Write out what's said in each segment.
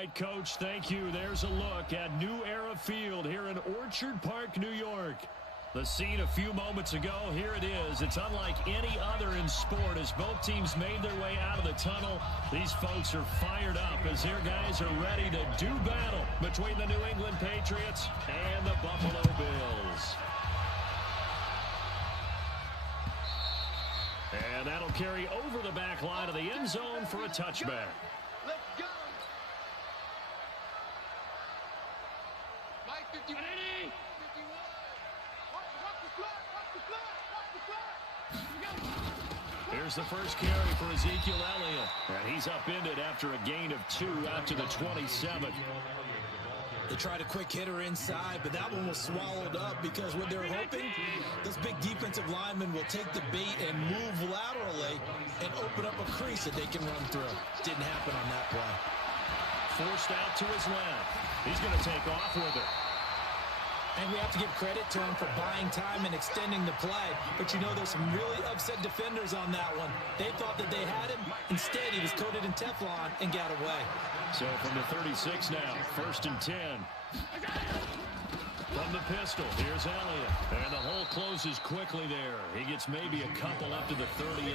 right, Coach, thank you. There's a look at New Era Field here in Orchard Park, New York. The scene a few moments ago, here it is. It's unlike any other in sport as both teams made their way out of the tunnel. These folks are fired up as their guys are ready to do battle between the New England Patriots and the Buffalo Bills. And that'll carry over the back line of the end zone for a touchback. Let's go. Mike 51. 51. Here's the first carry for Ezekiel Elliott. And he's upended after a gain of 2 out to the 27. They tried a quick hitter inside, but that one was swallowed up because what they're hoping, this big defensive lineman will take the bait and move laterally and open up a crease that they can run through. Didn't happen on that play. Forced out to his left. He's going to take off with it. And we have to give credit to him for buying time and extending the play. But you know, there's some really upset defenders on that one. They thought that they had him. Instead, he was coated in Teflon and got away. So from the 36 now, 1st and 10. From the pistol, here's Elliott. And the hole closes quickly there. He gets maybe a couple up to the 38.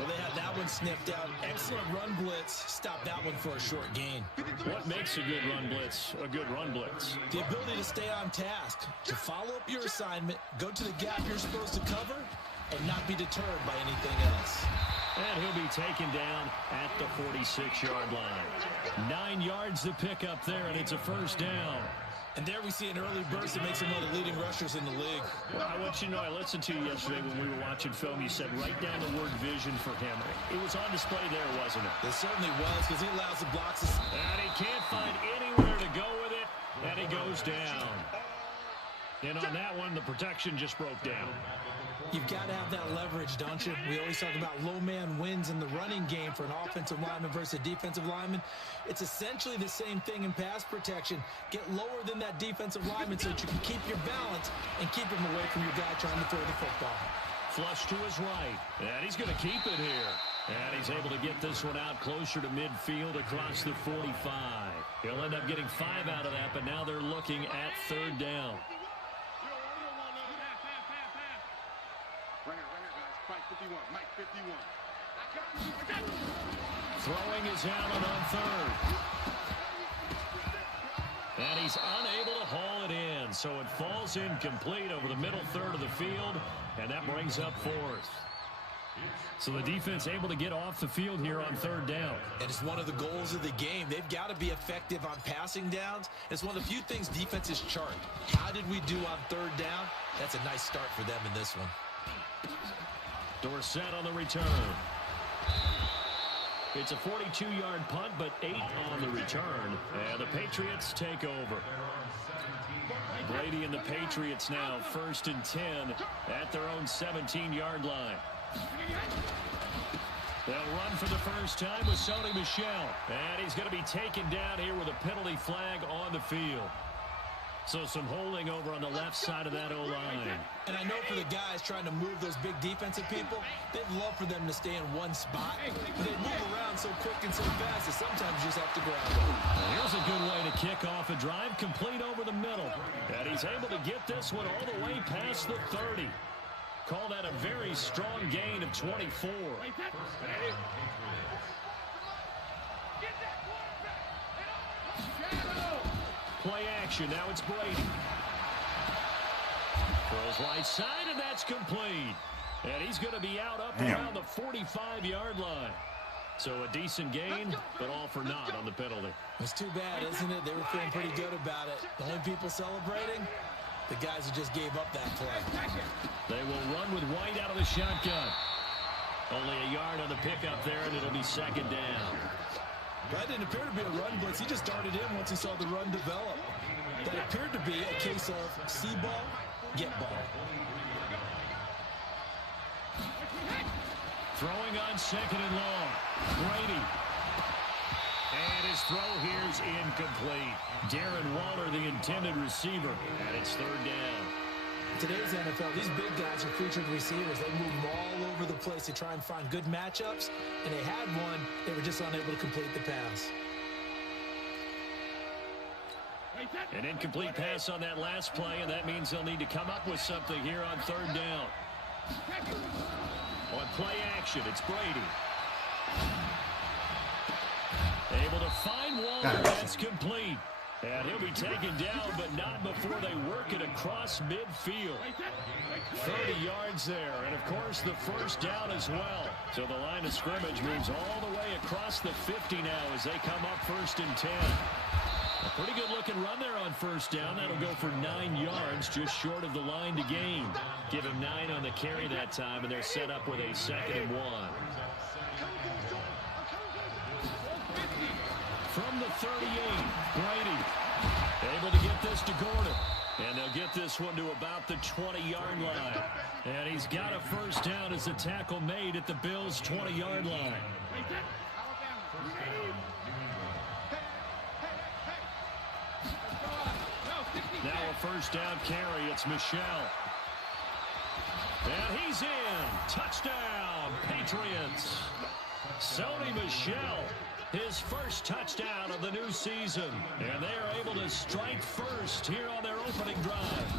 Well, they had that one sniffed out. Excellent run blitz. Stop that one for a short gain. What makes a good run blitz a good run blitz? The ability to stay on task, to follow up your assignment, go to the gap you're supposed to cover, and not be deterred by anything else. And he'll be taken down at the 46-yard line. 9 yards to pick up there, and it's a first down. And there we see an early burst that makes him one of the leading rushers in the league. Well, I want you to know, I listened to you yesterday when we were watching film. You said write down the word vision for him. It was on display there, wasn't it? It certainly was, because he allows the blocks to... And he can't find anywhere to go with it, and he goes down. And on that one, the protection just broke down. You've got to have that leverage, don't you? We always talk about low man wins in the running game for an offensive lineman versus a defensive lineman. It's essentially the same thing in pass protection. Get lower than that defensive lineman so that you can keep your balance and keep him away from your guy trying to throw the football. Flush to his right, and he's going to keep it here. And he's able to get this one out closer to midfield across the 45. He'll end up getting 5 out of that, but now they're looking at 3rd down. Mike 51. Throwing is Allen on 3rd. And he's unable to haul it in, so it falls incomplete over the middle third of the field, and that brings up 4th. So the defense able to get off the field here on 3rd down. And it's one of the goals of the game. They've got to be effective on passing downs. It's one of the few things defenses chart. How did we do on 3rd down? That's a nice start for them in this one. Dorsett on the return. It's a 42-yard punt, but 8 on the return. And the Patriots take over. Brady and the Patriots now 1st and 10 at their own 17-yard line. They'll run for the first time with Sony Michel. And he's going to be taken down here with a penalty flag on the field. So some holding over on the left side of that O-line. And I know for the guys trying to move those big defensive people, they'd love for them to stay in one spot. But they move around so quick and so fast that sometimes you just have to grab them. Here's a good way to kick off a drive, complete over the middle. And he's able to get this one all the way past the 30. Call that a very strong gain of 24. Play action. Now it's Brady. Throws right side, and that's complete. And he's going to be out up around the 45-yard line. So a decent gain, but all for naught on the penalty. It's too bad, isn't it? They were feeling pretty good about it. The only people celebrating, the guys who just gave up that play. They will run with White out of the shotgun. Only a yard on the pickup there, and it'll be 2nd down. That didn't appear to be a run blitz. He just darted in once he saw the run develop. That appeared to be a case of see ball, get ball. Throwing on 2nd and long. Brady. And his throw here's incomplete. Darren Waller, the intended receiver, and it's 3rd down. Today's NFL, these big guys are featured receivers. They move them all over the place to try and find good matchups, and they had one. They were just unable to complete the pass. An incomplete pass on that last play, and that means they'll need to come up with something here on third down. On play action, it's Brady. Able to find one, that's complete. And he'll be taken down, but not before they work it across midfield. 30 yards there, and of course the first down as well. So the line of scrimmage moves all the way across the 50 now as they come up 1st and 10. A pretty good looking run there on first down. That'll go for 9 yards, just short of the line to gain. Give him 9 on the carry that time, and they're set up with a 2nd and 1. From the 38, Brady able to get this to Gordon. And they'll get this one to about the 20-yard line. And he's got a first down as the tackle made at the Bills' 20-yard line. Now a first down carry. It's Michel. And he's in. Touchdown, Patriots. Sony Michel. His first touchdown of the new season. And they are able to strike first here on their opening drive.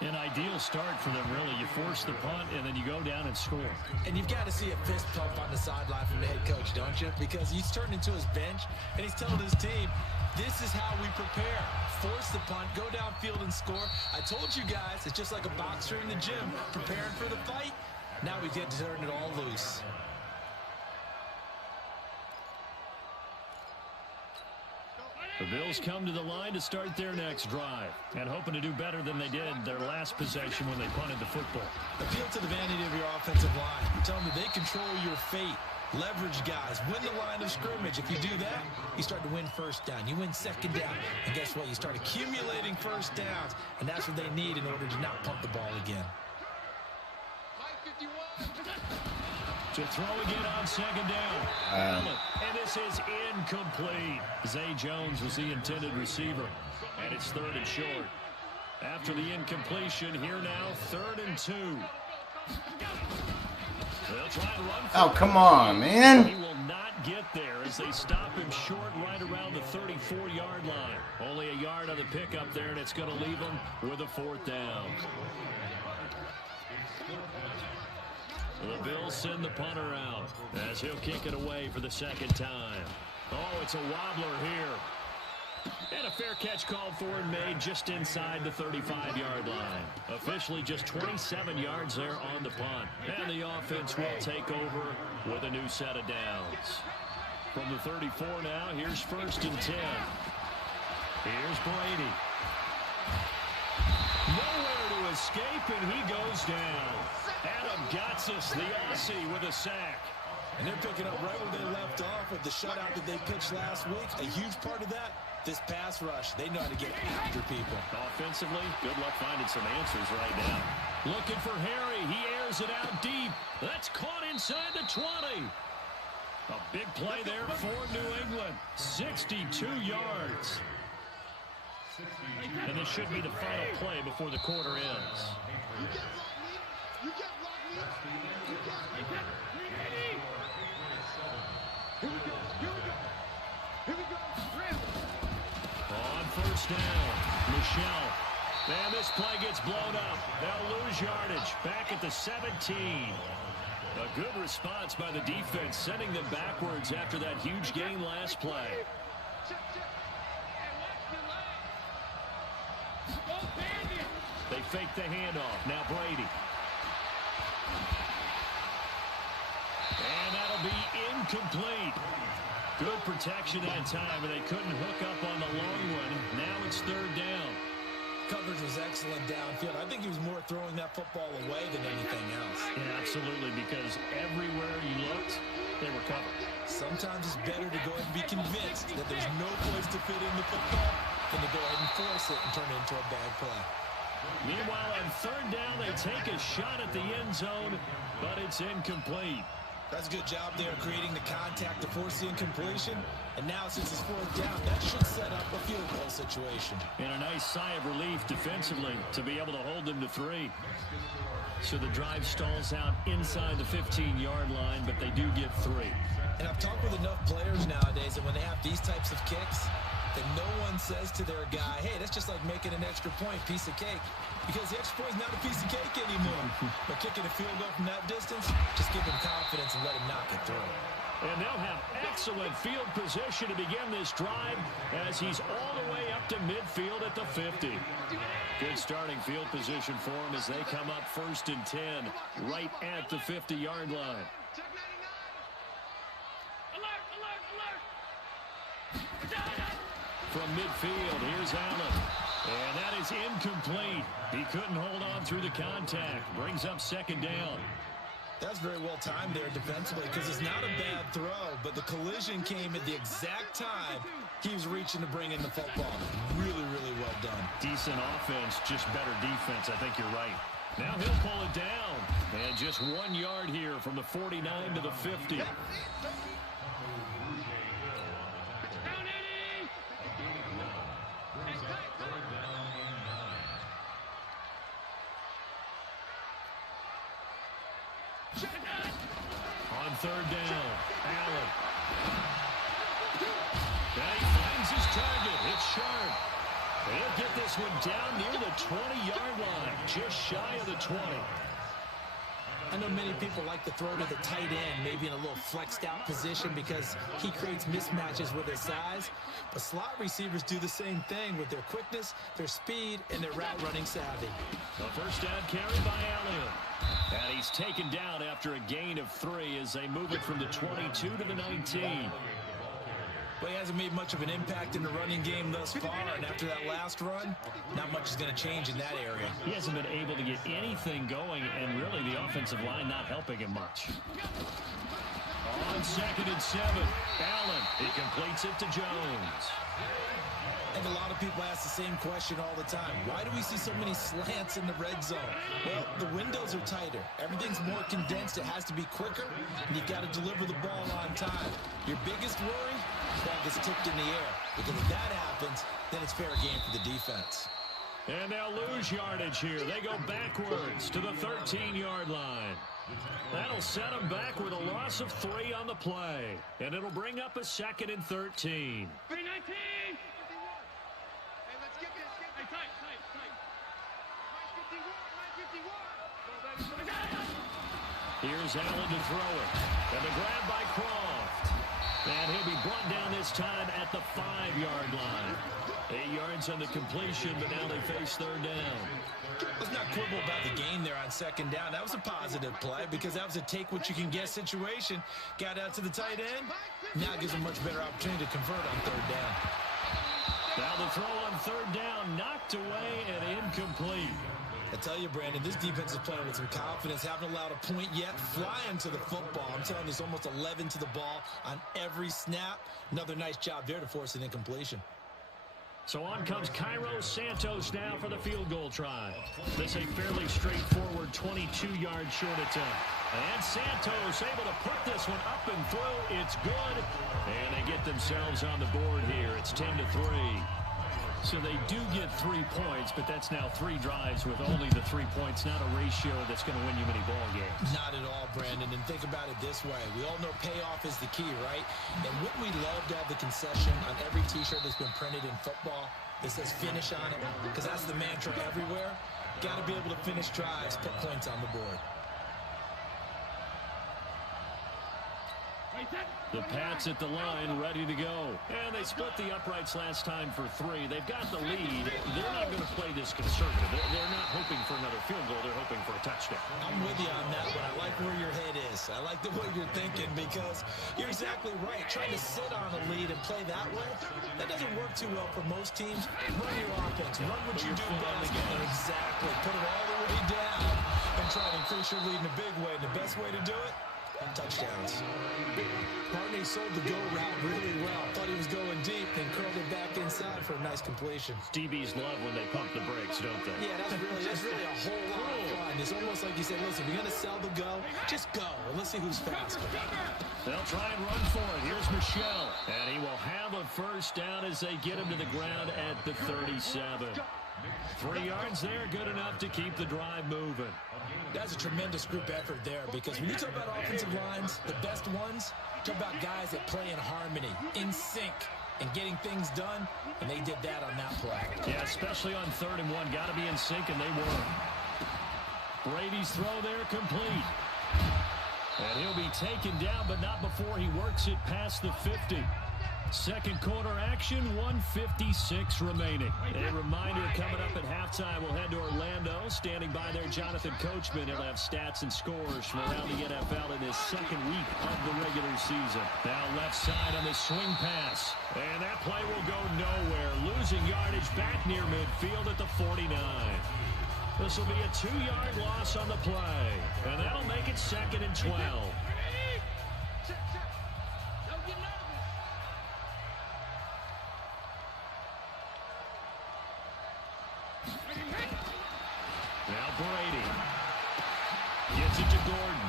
An ideal start for them, really. You force the punt, and then you go down and score. And you've got to see a fist pump on the sideline from the head coach, don't you? Because he's turned into his bench, and he's telling his team, this is how we prepare. Force the punt, go downfield and score. I told you guys, it's just like a boxer in the gym, preparing for the fight. Now we get to turn it all loose. The Bills come to the line to start their next drive and hoping to do better than they did their last possession when they punted the football. Appeal to the vanity of your offensive line. Tell them that they control your fate. Leverage guys. Win the line of scrimmage. If you do that, you start to win first down. You win second down. And guess what? You start accumulating first downs. And that's what they need in order to not punt the ball again. To throw again on second down. And this is incomplete. Zay Jones was the intended receiver. And it's 3rd and short. After the incompletion, here now, 3rd and 2. They'll try to run. Oh, come on, man. He will not get there as they stop him short right around the 34-yard line. Only a yard on the pickup there, and it's going to leave him with a 4th down. The Bills send the punter out as he'll kick it away for the 2nd time. Oh, it's a wobbler here. And a fair catch called for and made just inside the 35-yard line. Officially just 27 yards there on the punt. And the offense will take over with a new set of downs. From the 34 now, here's 1st and 10. Here's Brady. Nowhere to escape, and he goes down. Adam Gotsis, the Aussie, with a sack. And they're picking up right where they left off with the shutout that they pitched last week. A huge part of that, this pass rush. They know how to get after people. Offensively, good luck finding some answers right now. Looking for Harry. He airs it out deep. That's caught inside the 20. A big play there for New England. 62 yards. And this should be the final play before the quarter ends. On first down, Michel. And this play gets blown up. They'll lose yardage. Back at the 17. A good response by the defense, sending them backwards after that huge gain last play. They fake the handoff. Now Brady. And that'll be incomplete. Good protection that time, and they couldn't hook up on the long one. Now it's 3rd down. Coverage was excellent downfield. I think he was more throwing that football away than anything else. Yeah, absolutely, because everywhere you looked, they were covered. Sometimes it's better to go ahead and be convinced that there's no place to fit in the football than to go ahead and force it and turn it into a bad play. Meanwhile, on 3rd down, they take a shot at the end zone, but it's incomplete. That's a good job there creating the contact to force the incompletion. And now, since it's 4th down, that should set up a field goal foul situation. And a nice sigh of relief defensively to be able to hold them to 3. So the drive stalls out inside the 15-yard line, but they do get 3. And I've talked with enough players nowadays, and when they have these types of kicks, that no one says to their guy, hey, that's just like making an extra point, piece of cake. Because the extra point is not a piece of cake anymore. But kicking a field goal from that distance, just give him confidence and let him knock it through. And they'll have excellent field position to begin this drive as he's all the way up to midfield at the 50. Good starting field position for him as they come up 1st and 10 right at the 50-yard line. From midfield, here's Allen. And that is incomplete. He couldn't hold on through the contact. Brings up 2nd down. That's very well timed there defensively because it's not a bad throw, but the collision came at the exact time he was reaching to bring in the football. Really, really well done. Decent offense, just better defense. I think you're right. Now he'll pull it down. And just 1 yard here from the 49 to the 50. On 3rd down, Allen. Now he finds his target. It's sharp. He'll get this one down near the 20-yard line, just shy of the 20. I know many people like to throw to the tight end, maybe in a little flexed out position because he creates mismatches with his size. But slot receivers do the same thing with their quickness, their speed, and their route running savvy. The first down carry by Allen. And he's taken down after a gain of 3 as they move it from the 22 to the 19. Well, he hasn't made much of an impact in the running game thus far, and after that last run, not much is going to change in that area. He hasn't been able to get anything going, and really the offensive line not helping him much. On 2nd and 7, Allen, he completes it to Jones. And a lot of people ask the same question all the time. Why do we see so many slants in the red zone? Well, the windows are tighter. Everything's more condensed. It has to be quicker, and you've got to deliver the ball on time. Your biggest worry? The ball gets tipped in the air. Because if that happens, then it's fair game for the defense. And they'll lose yardage here. They go backwards to the 13-yard line. That'll set them back with a loss of 3 on the play. And it'll bring up a 2nd and 13. 319! Here's Allen to throw it. And the grab by Croft. And he'll be brought down this time at the 5-yard line. 8 yards on the completion, but now they face 3rd down. Let's not quibble about the gain there on 2nd down. That was a positive play because that was a take-what-you-can-get situation. Got out to the tight end. Now gives him a much better opportunity to convert on 3rd down. Now the throw on 3rd down, knocked away and incomplete. I tell you, Brandon, this defense is playing with some confidence. Haven't allowed a point yet. Flying to the football. I'm telling you, it's almost 11 to the ball on every snap. Another nice job there to force an incompletion. So on comes Cairo Santos now for the field goal try. This a fairly straightforward 22-yard short attempt. And Santos able to put this one up and through. It's good. And they get themselves on the board here. It's 10-3. So they do get 3 points, but that's now 3 drives with only the 3 points, not a ratio that's going to win you many ball games. Not at all, Brandon. And think about it this way. We all know payoff is the key, right? And wouldn't we love to have the concession on every T-shirt that's been printed in football that says finish on it? Because that's the mantra everywhere. Got to be able to finish drives, put points on the board. The Pats at the line, ready to go. And they split the uprights last time for 3. They've got the lead. They're not going to play this conservative. They're not hoping for another field goal. They're hoping for a touchdown. I'm with you on that one. I like where your head is. I like the way you're thinking because you're exactly right. Trying to sit on a lead and play that way, that doesn't work too well for most teams. Run your offense. Run what you do best. Exactly. Put it all the way down and try to increase your lead in a big way. And the best way to do it? touchdowns. Barney sold the go route really well. Thought he was going deep and curled it back inside for a nice completion. DBs love when they pump the brakes, don't they? Yeah, that's really a whole lot of fun. It's almost like you said, listen, if you're going to sell the go, just go, and let's see who's faster. They'll try and run for it. Here's Michelle. And he will have a first down as they get him to the ground at the 37. 3 yards there, good enough to keep the drive moving. That's a tremendous group effort there, because when you talk about offensive lines, the best ones, talk about guys that play in harmony, in sync, and getting things done, and they did that on that play. Yeah, especially on 3rd and 1. Got to be in sync, and they were. Brady's throw there complete. And he'll be taken down, but not before he works it past the 50. Second quarter action, 1:56 remaining. A reminder coming up at halftime, we'll head to Orlando. Standing by there, Jonathan Coachman. He'll have stats and scores from around the NFL in his second week of the regular season. Now left side on the swing pass. And that play will go nowhere. Losing yardage back near midfield at the 49. This will be a 2-yard loss on the play. And that'll make it 2nd and 12. Now Brady gets it to Gordon.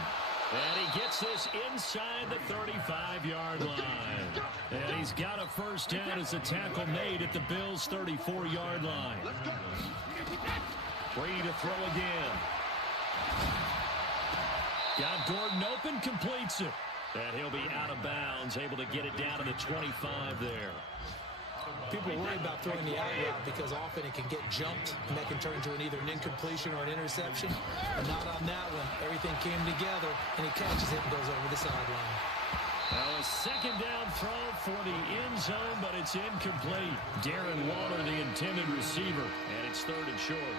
And he gets this inside the 35-yard line. And he's got a first down as the tackle made at the Bills' 34-yard line. Brady to throw again. Got Gordon open, completes it. And he'll be out of bounds, able to get it down to the 25 there. People worry about throwing the out route because often it can get jumped, and that can turn into either an incompletion or an interception. And not on that one. Everything came together, and he catches it and goes over the sideline. Now a second down throw for the end zone, but it's incomplete. Darren Waller, the intended receiver, and it's 3rd and short.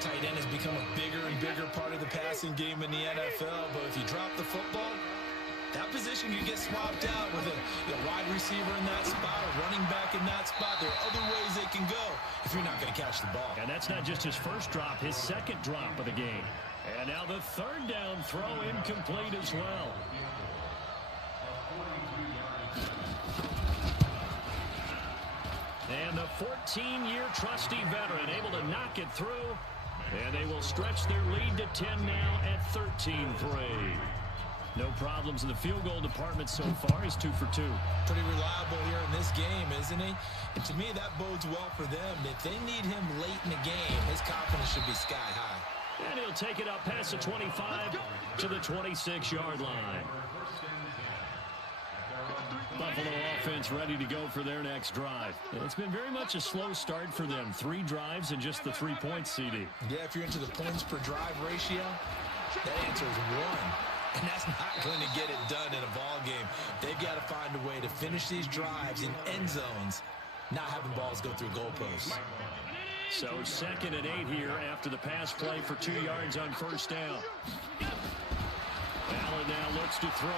Tight end has become a bigger and bigger part of the passing game in the NFL, but if you drop the football, that position you get swapped out with a wide receiver in that spot, a running back in that spot. There are other ways they can go if you're not going to catch the ball. And that's not just his first drop, his second drop of the game. And now the 3rd down throw incomplete as well. And the 14-year trusty veteran able to knock it through. And they will stretch their lead to 10 now at 13-3. No problems in the field goal department so far. He's 2 for 2. Pretty reliable here in this game, isn't he? And to me, that bodes well for them. If they need him late in the game, his confidence should be sky high. And he'll take it up past the 25 to the 26-yard line. Buffalo offense ready to go for their next drive. It's been very much a slow start for them. 3 drives and just the 3 points, CD. Yeah, if you're into the points per drive ratio, that answer is 1. And that's not going to get it done in a ball game. They've got to find a way to finish these drives in end zones, not having balls go through goalposts. So 2nd and 8 here after the pass play for 2 yards on first down. Allen now looks to throw.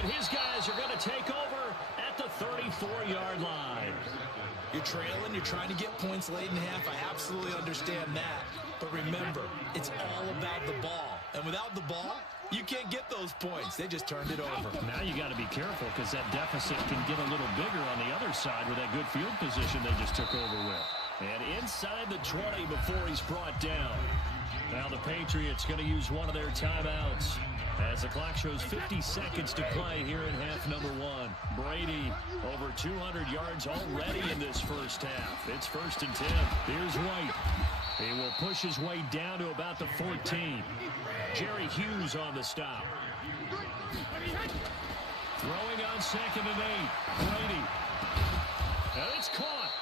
And his guys are going to take over at the 34-yard line. You're trailing, you're trying to get points late in half. I absolutely understand that. But remember, it's all about the ball. And without the ball, you can't get those points. They just turned it over. Now you got to be careful because that deficit can get a little bigger on the other side with that good field position they just took over with. And inside the 20 before he's brought down. Now the Patriots going to use one of their timeouts as the clock shows 50 seconds to play here in half number 1. Brady over 200 yards already in this first half. It's 1st and 10. Here's White. He will push his way down to about the 14. Jerry Hughes on the stop. Throwing on 2nd and 8. Brady. And it's caught.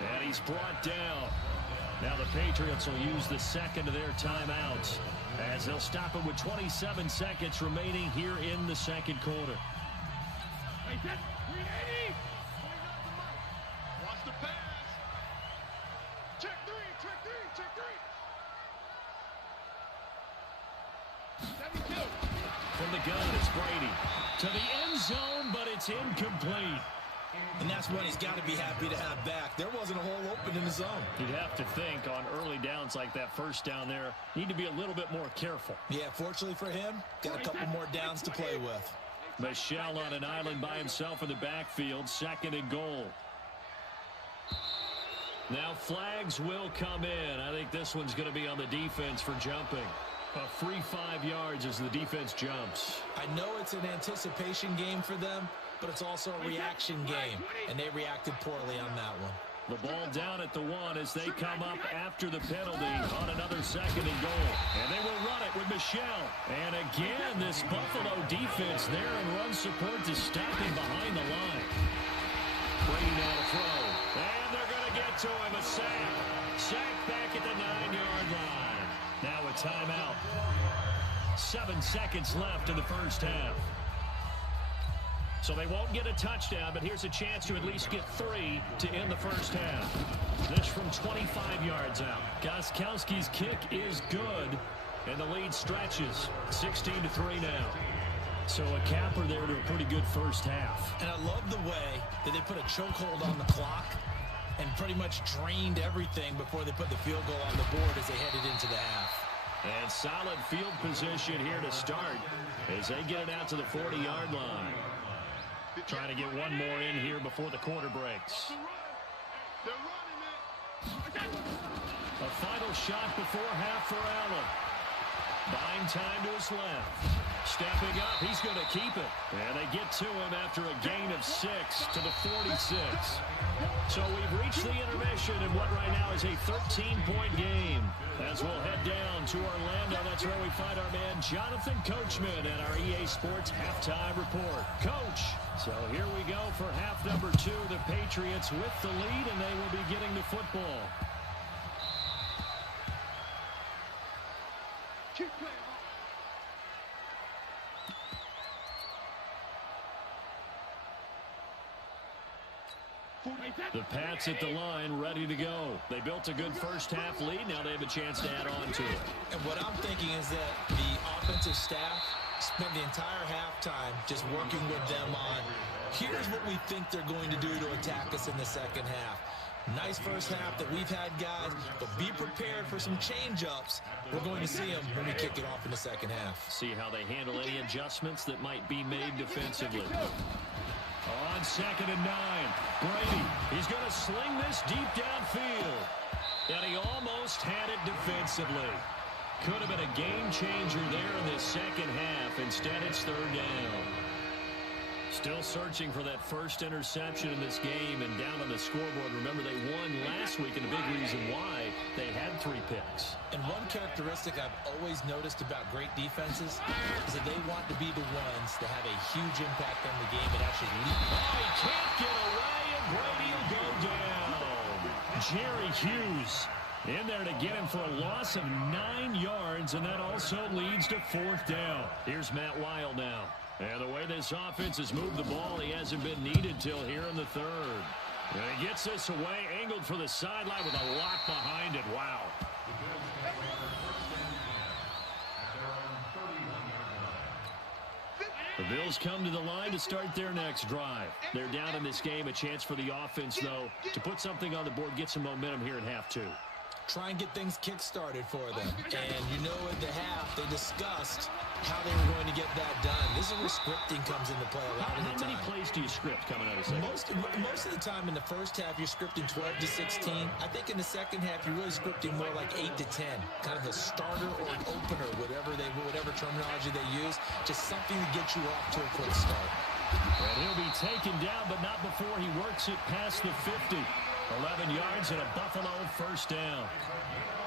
And he's brought down. Now the Patriots will use the second of their timeouts as they'll stop it with 27 seconds remaining here in the second quarter. Watch the pass. Check three. From the gun, it's Brady to the end zone, but it's incomplete. And that's one he's got to be happy to have back. There wasn't a hole open in the zone. You'd have to think on early downs like that first down there, need to be a little bit more careful. Yeah, fortunately for him, got a couple more downs to play with. Michelle on an island by himself in the backfield, 2nd and goal. Now flags will come in. I think this one's going to be on the defense for jumping. A free 5 yards as the defense jumps. I know it's an anticipation game for them, but it's also a reaction game, and they reacted poorly on that one. The ball down at the 1 as they come up after the penalty on another 2nd and goal. And they will run it with Michelle. And again, this Buffalo defense there in run support to stop him behind the line. Brady now to throw. And they're going to get to him. A sack. Sack back at the 9-yard line. Now a timeout. 7 seconds left in the first half. So they won't get a touchdown, but here's a chance to at least get 3 to end the first half. This from 25 yards out. Gostkowski's kick is good, and the lead stretches. 16-3 now. So a capper there to a pretty good first half. And I love the way that they put a chokehold on the clock and pretty much drained everything before they put the field goal on the board as they headed into the half. And solid field position here to start as they get it out to the 40-yard line. Trying to get one more in here before the quarter breaks. A final shot before half for Allen. Buying time to his left. Stepping up, he's going to keep it. And they get to him after a gain of 6 to the 46. So we've reached the intermission in what right now is a 13-point game. As we'll head down to Orlando, that's where we find our man Jonathan Coachman at our EA Sports Halftime Report. Coach, so here we go for half number 2. The Patriots with the lead, and they will be getting the football. Keep playing. The Pats at the line, ready to go. They built a good first half lead. Now they have a chance to add on to it. And what I'm thinking is that the offensive staff spent the entire halftime just working with them on, here's what we think they're going to do to attack us in the second half. Nice first half that we've had, guys, but be prepared for some change-ups. We're going to see them when we kick it off in the second half. See how they handle any adjustments that might be made defensively. On 2nd and 9, Brady, he's going to sling this deep downfield. And he almost had it defensively. Could have been a game changer there in the second half. Instead, it's 3rd down. Still searching for that first interception in this game and down on the scoreboard. Remember, they won last week, and a big reason why they had 3 picks. And one characteristic I've always noticed about great defenses is that they want to be the ones that have a huge impact on the game and actually lead. Oh, he can't get away, and Brady will go down. Jerry Hughes in there to get him for a loss of 9 yards, and that also leads to 4th down. Here's Matt Wild now. And the way this offense has moved the ball, he hasn't been needed till here in the 3rd. And he gets this away, angled for the sideline with a lock behind it. Wow. The Bills come to the line to start their next drive. They're down in this game. A chance for the offense, though, to put something on the board, get some momentum here in half 2. Try and get things kick-started for them. And you know at the half, they discussed how they were going to get that done. This is where scripting comes into play a lot of the time. How many plays do you script coming out of second? Most of the time in the first half, you're scripting 12 to 16. I think in the second half, you're really scripting more like 8 to 10. Kind of a starter or an opener, whatever terminology they use. Just something to get you off to a quick start. And he'll be taken down, but not before he works it past the 50. 11 yards and a Buffalo 1st down.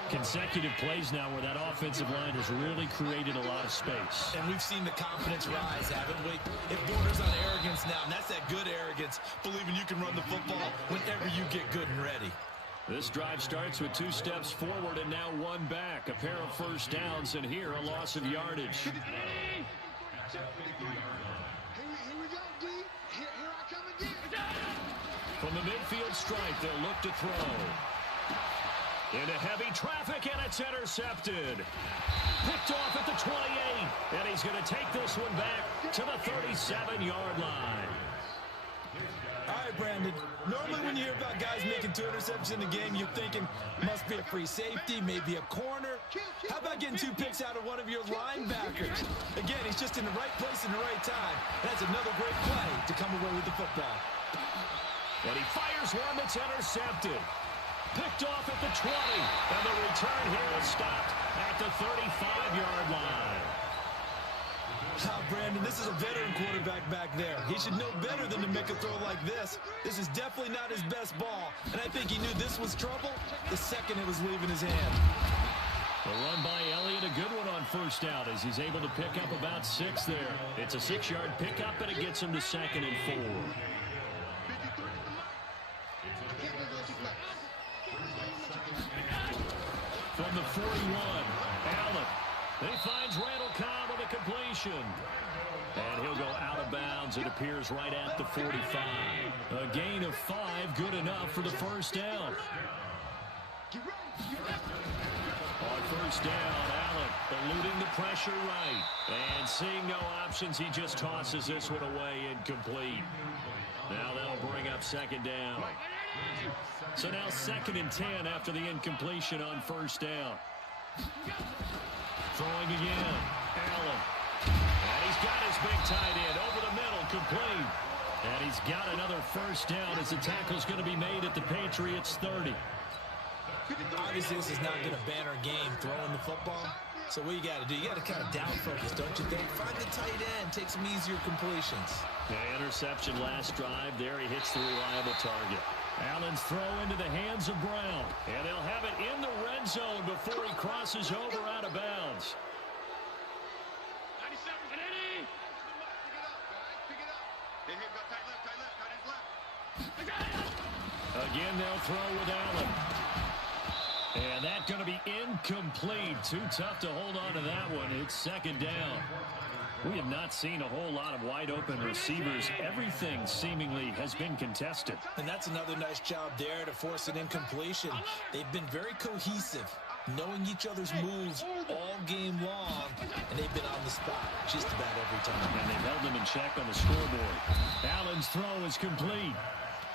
Consecutive plays now where that offensive line has really created a lot of space. And we've seen the confidence rise, haven't we? It borders on arrogance now, and that's that good arrogance, believing you can run the football whenever you get good and ready. This drive starts with 2 steps forward and now 1 back. A pair of 1st downs, and here a loss of yardage. Here we go, D. Here I come again. From the midfield stripe, they'll look to throw. Into heavy traffic, and it's intercepted. Picked off at the 28, and he's going to take this one back to the 37-yard line. All right, right, Brandon. Normally when you hear about guys making 2 interceptions in the game, you're thinking, must be a free safety, maybe a corner. How about getting 2 picks out of one of your linebackers? Again, he's just in the right place in the right time. That's another great play to come away with the football. And he fires one that's intercepted. Picked off at the 20. And the return here is stopped at the 35-yard line. Brandon, this is a veteran quarterback back there. He should know better than to make a throw like this. This is definitely not his best ball, and I think he knew this was trouble the second it was leaving his hand. The run by Elliott, a good one on first down as he's able to pick up about 6 there. It's a 6-yard pickup, and it gets him to 2nd and 4. From the 41, Allen. He finds Randall Cobb with a completion. And he'll go out of bounds. It appears right at the 45. A gain of 5, good enough for the first down. On first down, Allen eluding the pressure right. And seeing no options, he just tosses this one away incomplete. Now that'll bring up 2nd down. So now 2nd and 10 after the incompletion on first down. Throwing again, Allen. And he's got his big tight end over the middle, complete. And he's got another first down as the tackle's going to be made at the Patriots 30. Obviously, this has not been a banner game throwing the football. So what you got to do, you got to kind of down focus, don't you think? Find the tight end, take some easier completions. Yeah, interception last drive. There he hits the reliable target. Allen's throw into the hands of Brown. And they'll have it in the red zone before he crosses over out of bounds. 97 for Eddie. Pick it up. Hit him, got tight left. Again, they'll throw with Allen. And that's going to be incomplete. Too tough to hold on to that one. It's 2nd down. We have not seen a whole lot of wide-open receivers. Everything seemingly has been contested. And that's another nice job there to force an incompletion. They've been very cohesive, knowing each other's moves all game long, and they've been on the spot just about every time. And they've held them in check on the scoreboard. Allen's throw is complete.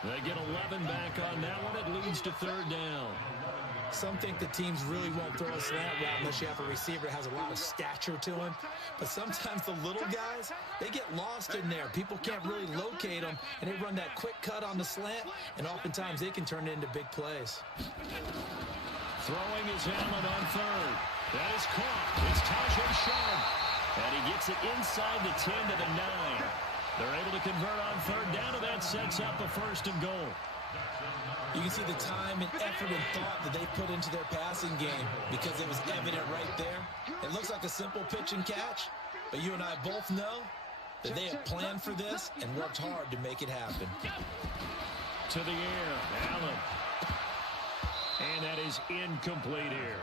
They get 11 back on that one. It leads to 3rd down. Some think the teams really won't throw a slant route unless you have a receiver that has a lot of stature to him. But sometimes the little guys, they get lost in there. People can't really locate them, and they run that quick cut on the slant, and oftentimes they can turn it into big plays. Throwing is Allen on 3rd. That is caught. It's Tajay Sharp. And he gets it inside the 10 to the 9. They're able to convert on 3rd down, and that sets up a 1st and goal. You can see the time and effort and thought that they put into their passing game because it was evident right there. It looks like a simple pitch and catch, but you and I both know that they have planned for this and worked hard to make it happen. To the air, Allen. And that is incomplete here.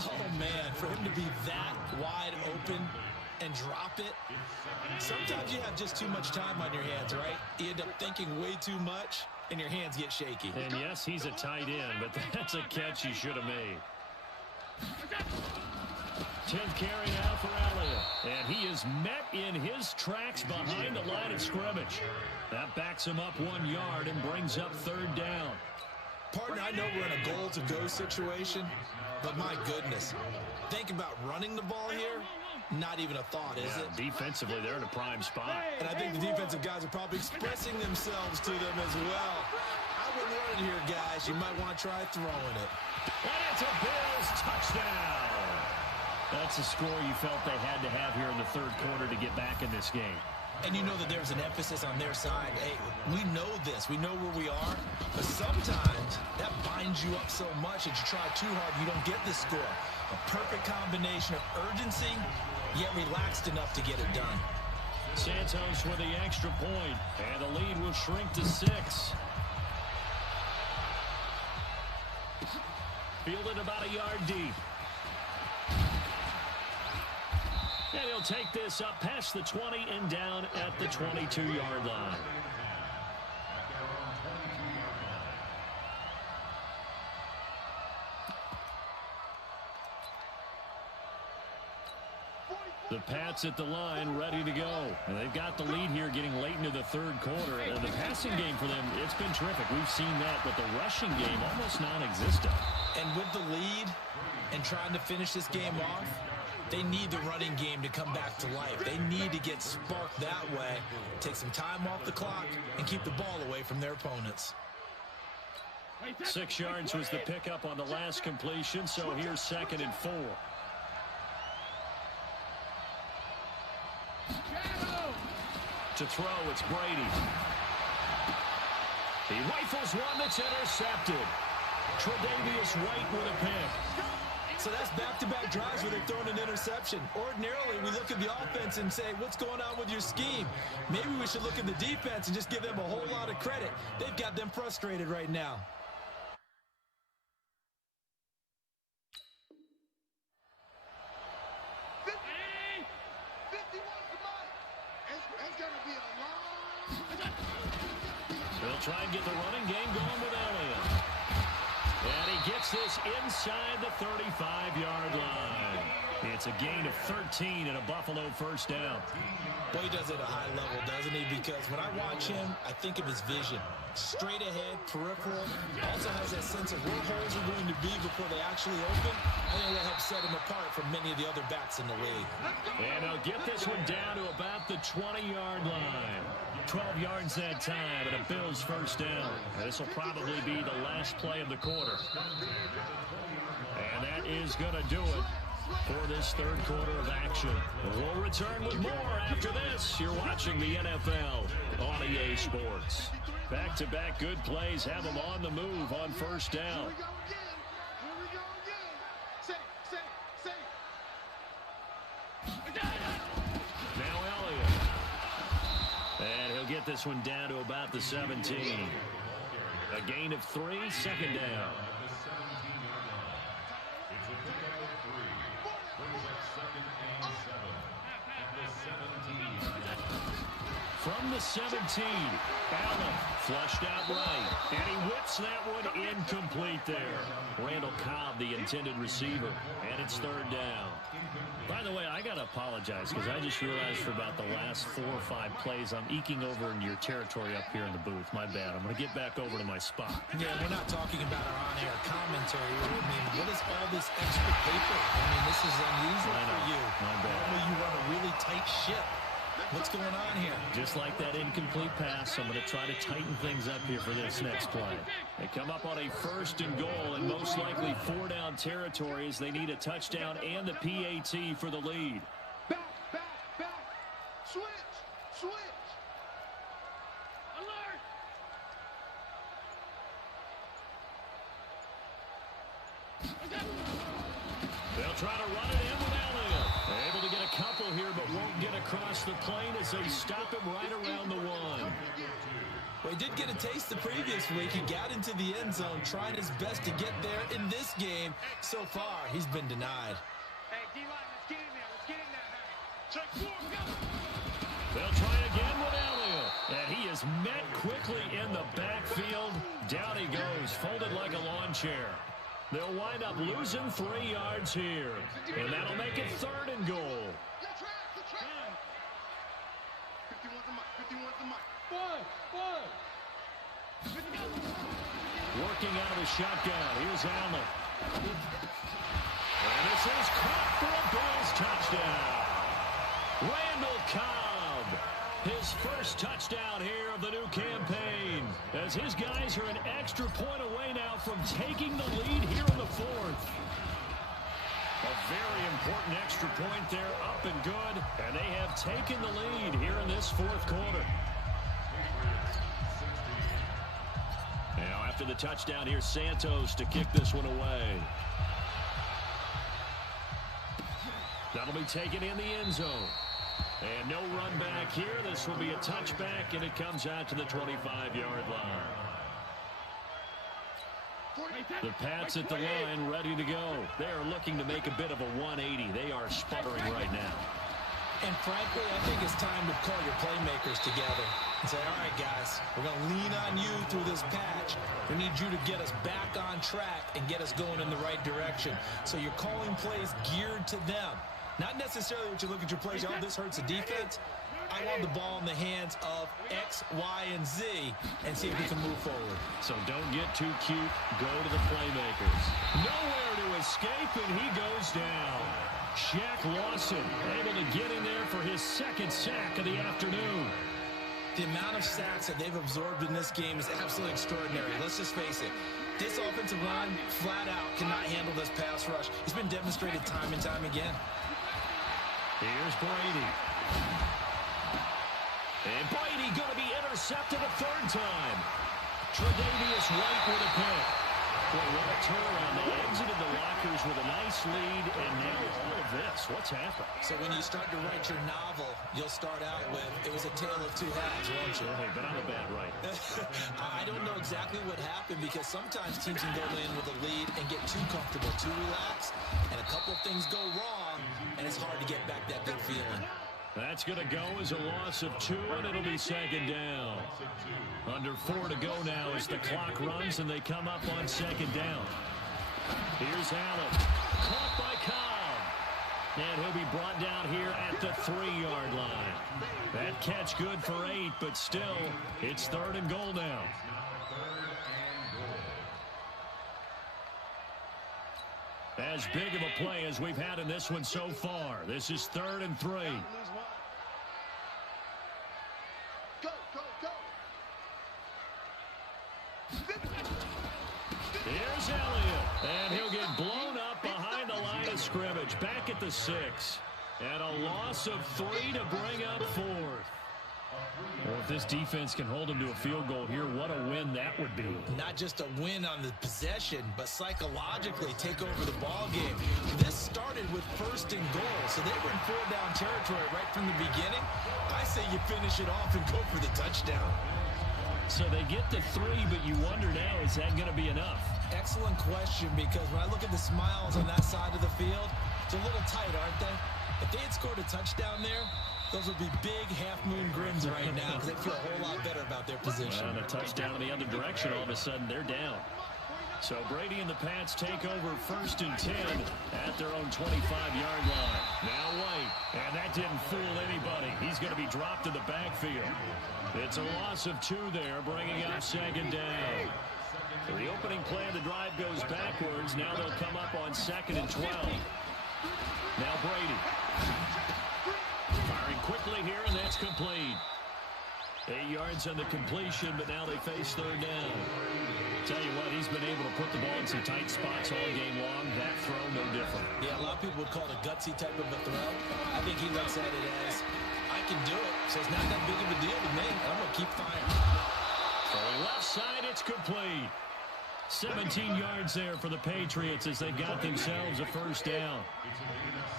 Oh, man, for him to be that wide open and drop it. Sometimes you have just too much time on your hands, right? You end up thinking way too much, and your hands get shaky. And yes, he's a tight end, but that's a catch he should have made. 10th carry now for Elliott. And he is met in his tracks behind the line of scrimmage. That backs him up 1 yard and brings up 3rd down. Partner, I know we're in a goal-to-go situation, but my goodness, think about running the ball here. Not even a thought, is it? Defensively, they're in a prime spot. And I think the defensive guys are probably expressing themselves to them as well. I wouldn't run it here, guys. You might want to try throwing it. And it's a Bills touchdown. That's a score you felt they had to have here in the 3rd quarter to get back in this game. And you know that there's an emphasis on their side. Hey, we know this. We know where we are. But sometimes that binds you up so much that you try too hard, you don't get the score. A perfect combination of urgency, yet relaxed enough to get it done. Santos with the extra point, and the lead will shrink to 6. Fielded about a yard deep. And he'll take this up past the 20 and down at the 22-yard line. The Pats at the line, ready to go. And they've got the lead here getting late into the third quarter. And the passing game for them, it's been terrific. We've seen that, but the rushing game almost non-existent. And with the lead and trying to finish this game off, they need the running game to come back to life. They need to get sparked that way, take some time off the clock, and keep the ball away from their opponents. 6 yards was the pickup on the last completion, so here's 2nd and 4. To throw, it's Brady. He rifles one that's intercepted. Tre'Davious White with a pick. So that's back-to-back drives where they've thrown an interception. Ordinarily, we look at the offense and say, what's going on with your scheme? Maybe we should look at the defense and just give them a whole lot of credit. They've got them frustrated right now. They'll try and get the running game going with Elliott. And he gets this inside the 35-yard line. It's a gain of 13 and a Buffalo first down. Boy, he does it at a high level, doesn't he? Because when I watch him, I think of his vision. Straight ahead, peripheral. Also has that sense of where holes are going to be before they actually open. I think that helps set him apart from many of the other backs in the league. And he'll get this one down to about the 20-yard line. 12 yards that time, and a Bills first down. This will probably be the last play of the quarter. And that is going to do it for this third quarter of action. We'll return with more after this. You're watching the NFL on EA Sports. Back-to-back good plays have them on the move on first down. Now Elliott. And he'll get this one down to about the 17. A gain of 3, 2nd down. From the 17, Allen flushed out right, and he whips that one incomplete there. Randall Cobb, the intended receiver, and it's 3rd down. By the way, I got to apologize because I just realized for about the last 4 or 5 plays, I'm eking over into your territory up here in the booth. My bad. I'm going to get back over to my spot. Yeah, we're not talking about our on-air commentary. I mean, what is all this extra paper? I mean, this is unusual for you. My bad. Normally you run a really tight ship. What's going on here? Just like that incomplete pass, I'm going to try to tighten things up here for this next play. They come up on a 1st and goal, and most likely 4-down territories. They need a touchdown and the PAT for the lead. Back. Switch. Alert. They'll try to run it in with Elliott. Able to get a couple here, but won't get across the plane as they stop him right around the 1. Well, he did get a taste the previous week. He got into the end zone, trying his best to get there in this game. So far, he's been denied. Hey, D-line, let's get in there. Check 4, go. They'll try again with Elliott. And he is met quickly in the backfield. Down he goes, folded like a lawn chair. They'll wind up losing 3 yards here. And that'll make it 3rd and goal. Get track. 51's the mic. Working out of the shotgun. Here's Allen. And this is caught for a Bills touchdown. Randall Cobb. His first touchdown here of the new campaign. As his guys are an extra point away now from taking the lead here in the 4th. A very important extra point there, up and good. And they have taken the lead here in this 4th quarter. Now after the touchdown, here's Santos to kick this one away. That'll be taken in the end zone. And no run back here. This will be a touchback, and it comes out to the 25-yard line. The Pats at the line, ready to go. They are looking to make a bit of a 180. They are sputtering right now. And frankly, I think it's time to call your playmakers together and say, all right, guys, we're going to lean on you through this patch. We need you to get us back on track and get us going in the right direction. So you're calling plays geared to them. Not necessarily what you look at your plays, oh, this hurts the defense. I want the ball in the hands of X, Y, and Z and see if we can move forward. So don't get too cute. Go to the playmakers. Nowhere to escape, and he goes down. Shaq Lawson able to get in there for his second sack of the afternoon. The amount of sacks that they've absorbed in this game is absolutely extraordinary. Let's just face it. This offensive line, flat out, cannot handle this pass rush. It's been demonstrated time and time again. Here's Brady. And Brady going to be intercepted a third time. Tre'Davious White with a pick. Boy, what a turnaround. They exited the lockers with a nice lead, and now all of this. What's happened? So when you start to write your novel, you'll start out with, it was a tale of two halves, won't you? Hey, but I'm a bad writer. I don't know exactly what happened because sometimes teams can go in with a lead and get too comfortable, too relaxed, and a couple of things go wrong, and it's hard to get back that good feeling. That's going to go as a loss of 2, and it'll be second down. Under 4 to go now as the clock runs, and they come up on second down. Here's Allen. Caught by Cobb. And he'll be brought down here at the 3-yard line. That catch good for 8, but still, it's 3rd and goal now. As big of a play as we've had in this one so far. This is 3rd and 3. Go, go, go. Here's Elliott. And he'll get blown up behind the line of scrimmage. Back at the 6. And a loss of 3 to bring up 4th. Well, if this defense can hold them to a field goal here, what a win that would be. Not just a win on the possession, but psychologically take over the ball game. This started with 1st and goal, so they were in 4-down territory right from the beginning. I say you finish it off and go for the touchdown. So they get to 3, but you wonder now, is that going to be enough? Excellent question, because when I look at the smiles on that side of the field, it's a little tight, aren't they? If they had scored a touchdown there, those would be big half-moon grins right now because they feel a whole lot better about their position. And a touchdown in the other direction, all of a sudden they're down. So Brady and the Pats take over 1st and 10 at their own 25-yard line. Now White, and that didn't fool anybody. He's going to be dropped in the backfield. It's a loss of 2 there, bringing up second down. The opening play of the drive goes backwards. Now they'll come up on 2nd and 12. Now Brady. Firing quickly here, and that's complete. 8 yards on the completion, but now they face 3rd down. Tell you what, he's been able to put the ball in some tight spots all game long. That throw, no different. Yeah, a lot of people would call it a gutsy type of a throw. I think he looks at it as, I can do it, so it's not that big of a deal to me. I'm going to keep firing. Throwing left side, it's complete. 17 yards there for the Patriots as they got themselves a 1st down.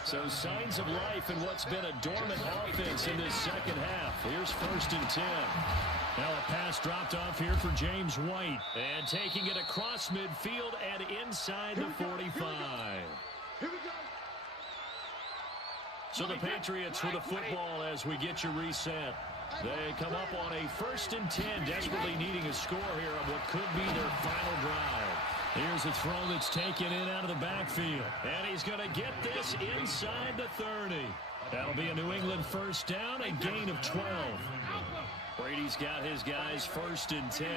So signs of life in what's been a dormant offense in this second half. Here's 1st and 10. Now a pass dropped off here for James White. And taking it across midfield and inside the 45. Here we go. So the Patriots with the football as we get you reset. They come up on a 1st and 10, desperately needing a score here on what could be their final drive. Here's a throw that's taken in out of the backfield. And he's going to get this inside the 30. That'll be a New England 1st down, a gain of 12. Brady's got his guys 1st and 10,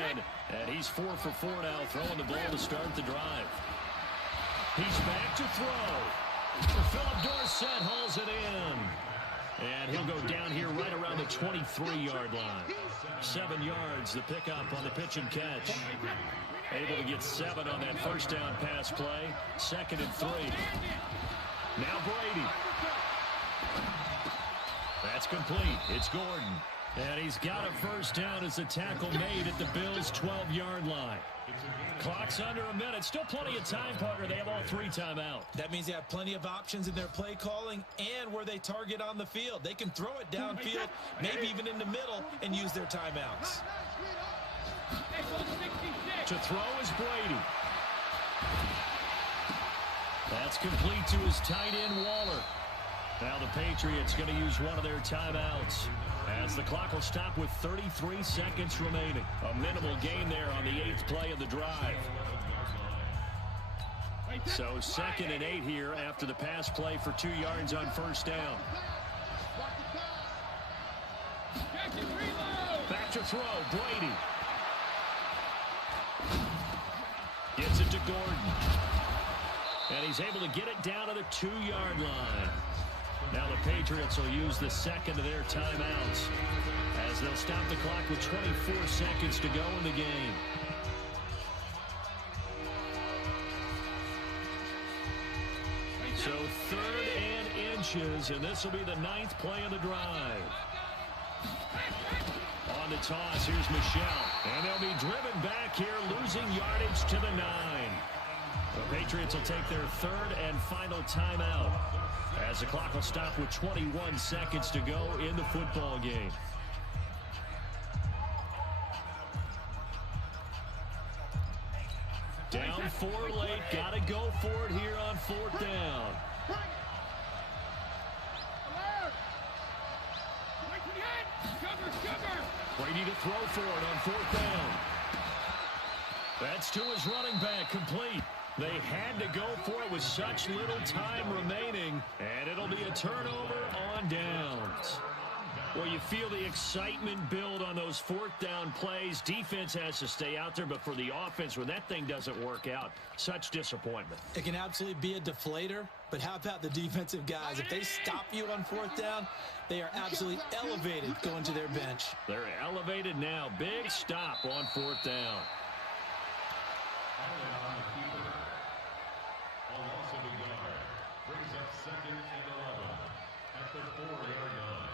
and he's 4 for 4 now, throwing the ball to start the drive. He's back to throw. Philip Dorsett hauls it in. And he'll go down here right around the 23-yard line. 7 yards, the pickup on the pitch and catch. Able to get 7 on that 1st down pass play. 2nd and 3. Now Brady. That's complete. It's Gordon. And he's got a 1st down as the tackle made at the Bills' 12-yard line. Clock's under a minute. Still plenty of time, Parker. They have all 3 timeouts. That means they have plenty of options in their play calling and where they target on the field. They can throw it downfield, maybe even in the middle, and use their timeouts. To throw is Brady. That's complete to his tight end, Waller. Now the Patriots going to use one of their timeouts as the clock will stop with 33 seconds remaining. A minimal gain there on the 8th play of the drive. So 2nd and 8 here after the pass play for 2 yards on first down. Back to throw, Brady. Gets it to Gordon. And he's able to get it down to the 2-yard line. Now the Patriots will use the second of their timeouts as they'll stop the clock with 24 seconds to go in the game. So 3rd and inches, and this will be the 9th play of the drive. On the toss, here's Michelle. And they'll be driven back here, losing yardage to the 9. The Patriots will take their 3rd and final timeout as the clock will stop with 21 seconds to go in the football game. Down 4 late, got to go for it here on 4th down. Brady to throw for it on 4th down. That's to his running back, complete. They had to go for it with such little time remaining, and it'll be a turnover on downs. Well, you feel the excitement build on those 4th down plays. Defense has to stay out there, but for the offense, when that thing doesn't work out, such disappointment. It can absolutely be a deflator, but how about the defensive guys? If they stop you on 4th down, they are absolutely elevated going to their bench. They're elevated now. Big stop on 4th down. Brings up 2nd and 11 at the 4-yard line.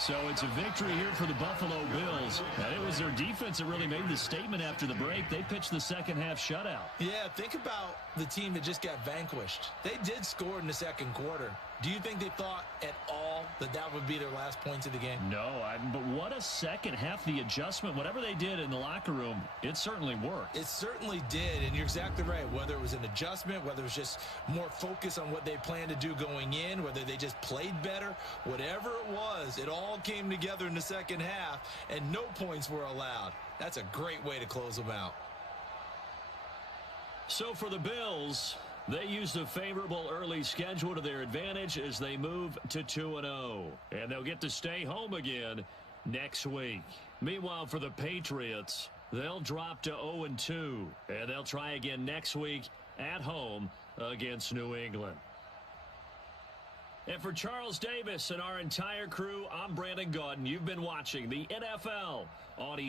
So it's a victory here for the Buffalo Bills. And it was their defense that really made the statement after the break. They pitched the second-half shutout. Yeah, think about the team that just got vanquished. They did score in the 2nd quarter. Do you think they thought at all that that would be their last points of the game? No, but what a second half. The adjustment, whatever they did in the locker room, it certainly worked. It certainly did, and you're exactly right. Whether it was an adjustment, whether it was just more focus on what they planned to do going in, whether they just played better, whatever it was, it all came together in the 2nd half, and no points were allowed. That's a great way to close them out. So for the Bills, they used a favorable early schedule to their advantage as they move to 2-0. And they'll get to stay home again next week. Meanwhile, for the Patriots, they'll drop to 0-2. And they'll try again next week at home against New England. And for Charles Davis and our entire crew, I'm Brandon Gaudin. You've been watching the NFL on